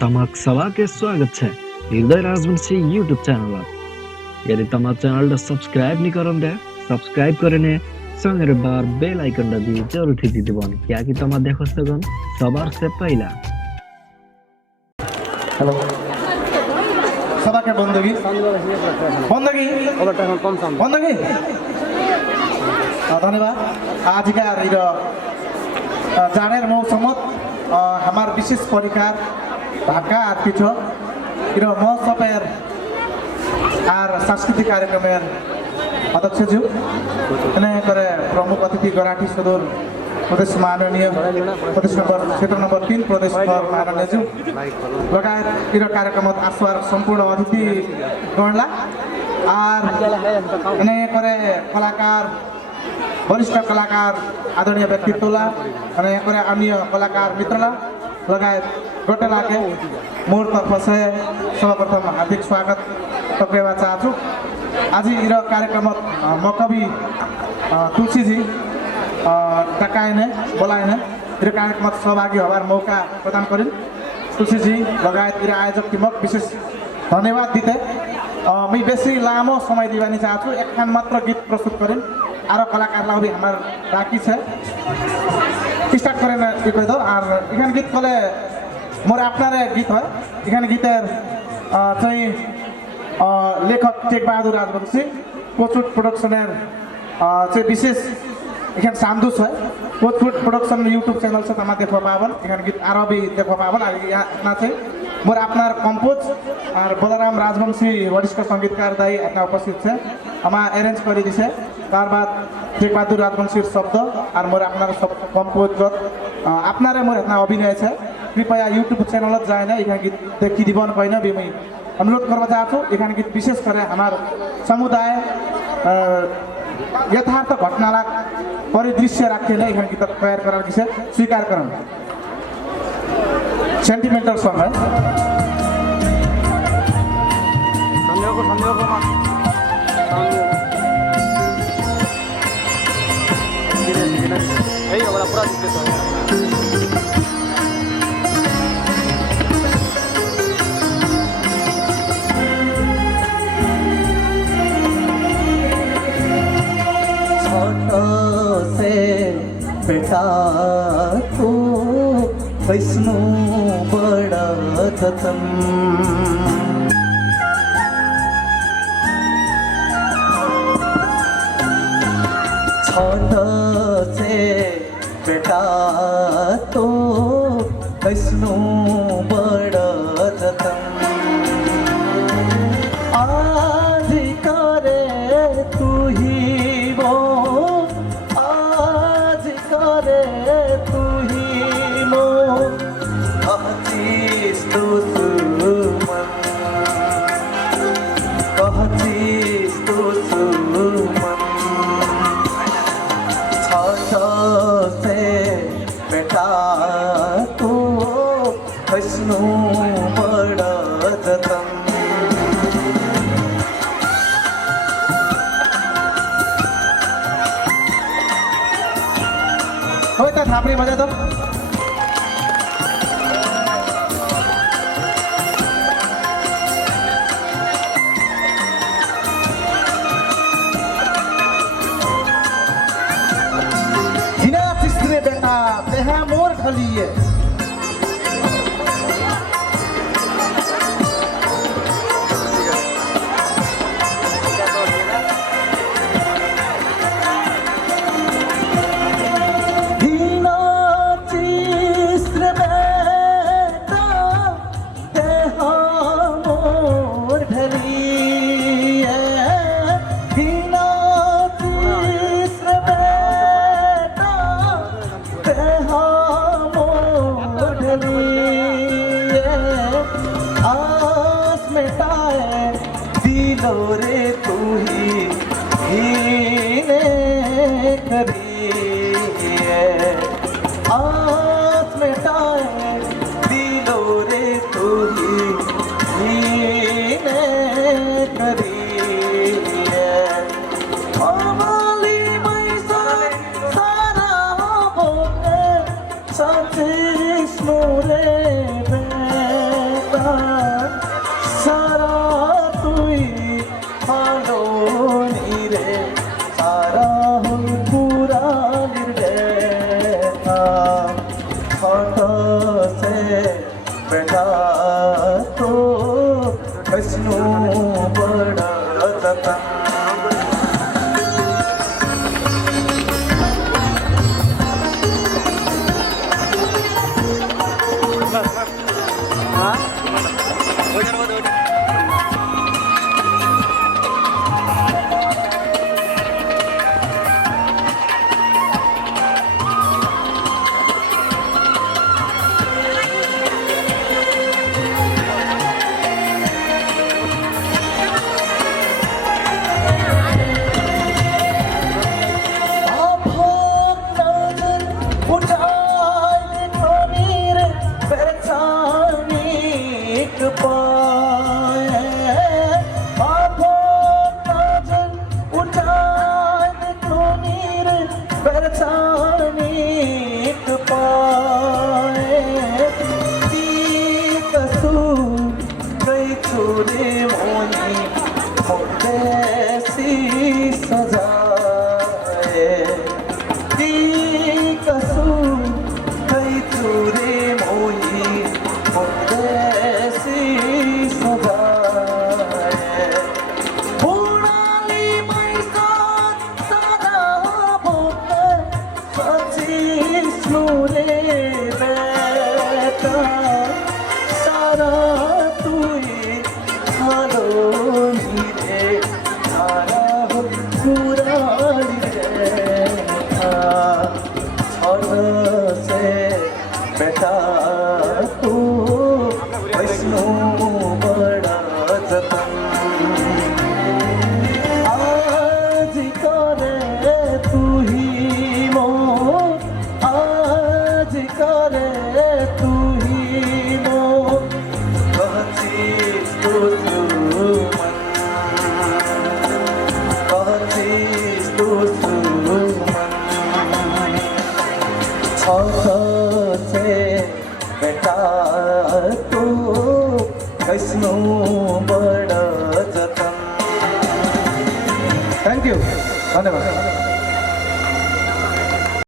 તમાક સવા કે સ્વાગત છે હૃદય રાજવંશી યુટ્યુબ ચેનલ यदि तम चैनल सब्सक्राइब नहीं करन दे सब्सक्राइब करने संगे बार बेल आइकन दबी जरूर थी दीवन क्या कि तम देखो सकन सबार से पहला। हेलो सभा के बंदगी बंदगी बंदगी धन्यवाद। आज का जानेर मौसम हमार विशेष परिकार ढाका और पिछो महोत्सवेर और सांस्कृतिक कार्यक्रमेर अध्यक्ष जी प्रमुख अतिथि गराठी सदर प्रदेश माननीय प्रदेश क्षेत्र नंबर 3 प्रदेश माननीय जी लगायत कार्यक्रम आसवार संपूर्ण अतिथि गणला और कलाकार वरिष्ठ कलाकार आदरणीय व्यक्तित्वला अन्य कलाकार मित्रला लगायत गोटेला के मोर तरफ से सर्वप्रथम हार्दिक स्वागत करना चाहूँ। आज कार्यक्रम म कवि तुलसी जी डकाइने बोलाइने कार्यक्रम सहभागी हबार मौका प्रदान करें तुलसी जी लगायत आयोजक टीमक विशेष धन्यवाद दीते मैं बेसी लामो समय दिवानी चाहूँ एक खान मात्र गीत प्रस्तुत करें आरो कलाकार भी हमार बाकी है स्टार्ट करें कह दो और इखान गीत कले मोर अपनारे गीत है इखान गीतर लेखक टेक बहादुर राजवंशी कोचुट प्रोडक्शनर विशेष इखान सामदुस है कोचुट प्रोडक्शन यूट्यूब चैनल से तमा देखो पावन इखान गीत आरो भी देखो पावन यहाँ मोर अपनार कंपोज और बलराम राजवंशी वरिष्ठ संगीतकार दाई अपना उपस्थित है हमारा अरेंज कर दिसे तार बाद टेक बहादुर राजवंशी शब्द और मोर अपनार कंपोज अपनारे मोर इतना अभिनय है कृपया यूट्यूब चैनल जाए ना इखान गीत देखी दीवन कहना भी मैं अनुरोध करना चाहूँ इखान गीत विशेष करे हमार समुदाय यथार्थ घटना परिदृश्य रखे ना इखान गीत तैयार करार किसे स्वीकार करन सेंटिमेंटल सॉन्ग है बेटा तू वैष्णो बड़ा थतम छोटा से बेटा तो वैष्णो बड़ा थतम आज करे तू ही वो तू ही लो कहतीस तू सुमन कहतीस तू सुमन छोटा से बेटा तू वैष्णो बड़ा जतन होता थापड़ी बजा दो हिना तिस्रे बेटा तेहा मोर खलिए रे तू ही करी आस में टाए दिलो रे तू ही करी हमारी मैसा सारा हो साथी स्नोरे धन्यवाद।